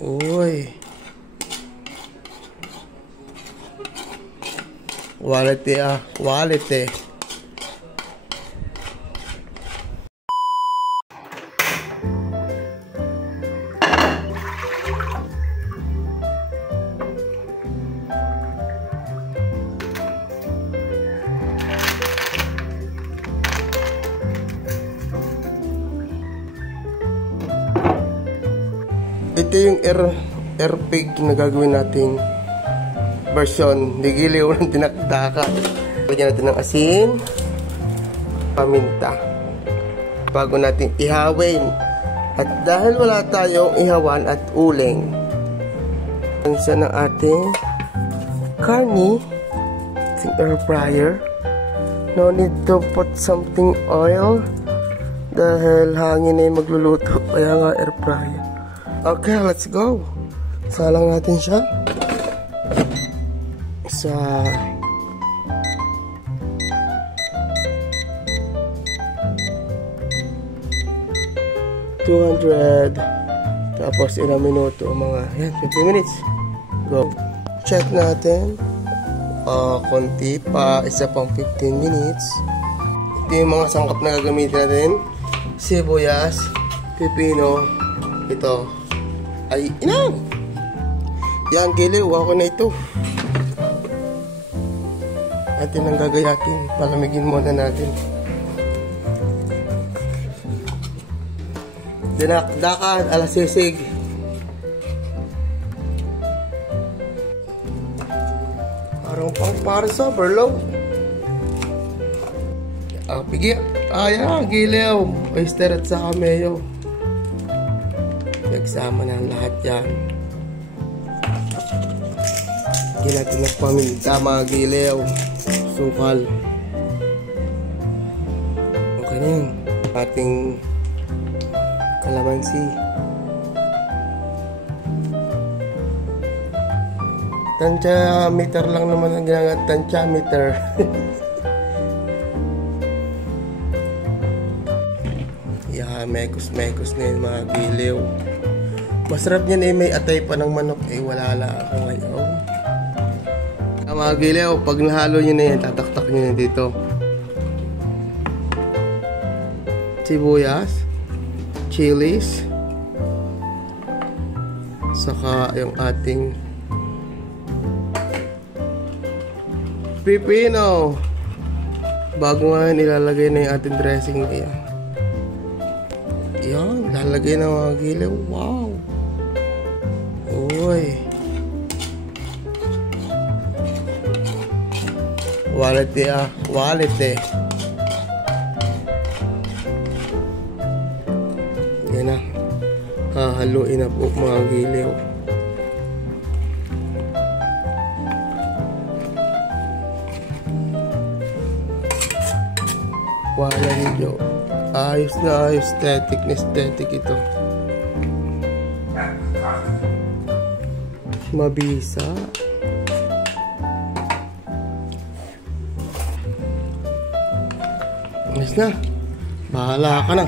Uy. Quality quality. Ito yung air pig na gagawin nating version. Digiliw ng tinakdakan. Lagyan natin ng asin, paminta, bago natin ihawin. At dahil wala tayong ihawan at uling, sa ng ating karni, ating air fryer. No need to put something oil dahil hangin na yung magluluto, kaya nga air fryer. Okay, let's go. Salang natin siya sa 200, tapos ilang minuto, mga 15 minutes. Go. Check natin. Konti pa, isa pang 15 minutes. Ito yung mga sangkap na gagamitin natin: sibuyas, pipino, ito ay inang. Yan, giliw. Ako na ito. Atin ang gagayatin. Palamigin muna natin. Dinakdakan, alasisig. Parang pang para sa overload. Pigi. Ayan, giliw. Oyster at saka mayo. Nagsama na lahat yan. Lagyan natin ng paminta, mga giliw, sukal. Okay na yun. Ating kalamansi. Tansya meter lang naman ang ginagawa. Tansya meter. Yeah, mekos na yun, mga giliw. Masarap niyan eh, may atay pa ng manok eh, wala ako ngayon. Mga giliw, pag nahalo nyo na yan, tataktak nyo na dito. Sibuyas, chilies, saka yung ating pipino. Bago nga nilalagay na yung ating dressing na yan. Yan, lalagay na, mga giliw. Wow! Uy! Quality quality. Yan na. Hahaluin na po, mga giliw. Wala nyo. Ayos na ayos. Aesthetic na aesthetic ito. Mabisa. Ayos na. Bahala ka na.